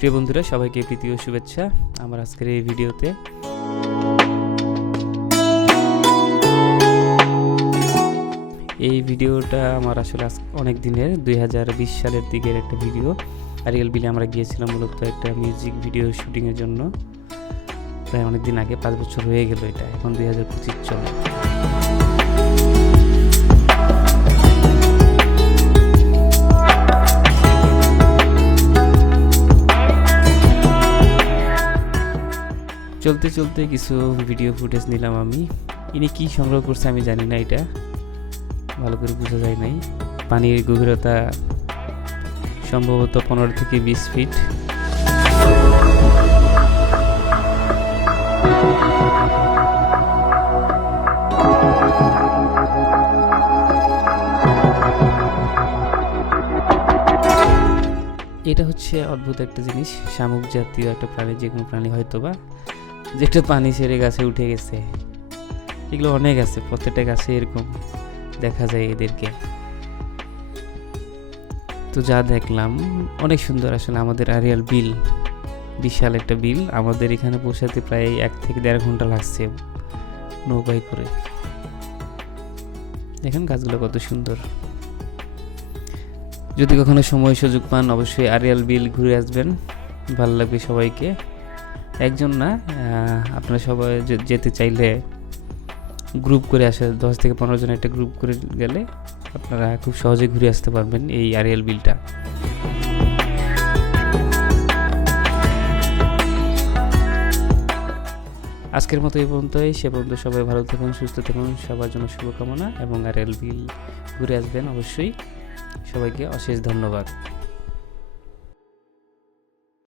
প্রিয় বন্ধুরা, সবাইকে প্রীতি ও শুভেচ্ছা আমার আজকের এই ভিডিওতে। এই ভিডিওটা আমার আসলে অনেক দিনের, দুই হাজার বিশ সালের দিকের একটা ভিডিও। আরিয়াল বিলে আমরা গিয়েছিলাম মূলত একটা মিউজিক ভিডিও শুটিংয়ের জন্য। প্রায় অনেক দিন আগে, পাঁচ বছর হয়ে গেল এটা, এখন দুই হাজার পঁচিশ চলে। চলতে চলতে কিছু ভিডিও ফুটেজ নিলাম আমি। ইনি কি সংগ্রহ করছে আমি জানি না এটা। ভালো করে বোঝা যায় নাই। পানির গভীরতা সম্ভবত পনেরো থেকে বিশ ফিট এটা হচ্ছে অদ্ভুত একটা জিনিস। শামুক জাতীয় একটা প্রাণী যে কোনো প্রাণী হয়তো বা যেটা পানি ছেড়ে গাছে উঠে গেছে। এগুলো অনেক আছে, প্রত্যেকটা গাছে এরকম দেখা যায় এদেরকে। তো যা দেখলাম, অনেক সুন্দর আসলে আমাদের আরিয়াল বিল, বিশাল একটা বিল। আমাদের এখানে পৌঁছাতে প্রায় এক থেকে দেড় ঘণ্টা লাগছে নৌকায় করে। দেখেন গাছগুলো কত সুন্দর। যদি কখনো সময় সুযোগ পান, অবশ্যই আরিয়াল বিল ঘুরে আসবেন। ভালো লাগবে সবাইকে। একজন না আপনারা সবাই যেতে চাইলে গ্রুপ করে আসে, দশ থেকে পনেরো জন একটা গ্রুপ করে গেলে আপনারা খুব সহজে ঘুরে আসতে পারবেন এই আরিয়াল বিলটা আজকের মতো এই পর্যন্তই, সে পর্যন্ত সবাই ভালো থাকুন, সুস্থ থাকুন, সবার জন্য শুভকামনা এবং আরিয়াল বিল ঘুরে আসবেন অবশ্যই। সবাইকে অশেষ ধন্যবাদ।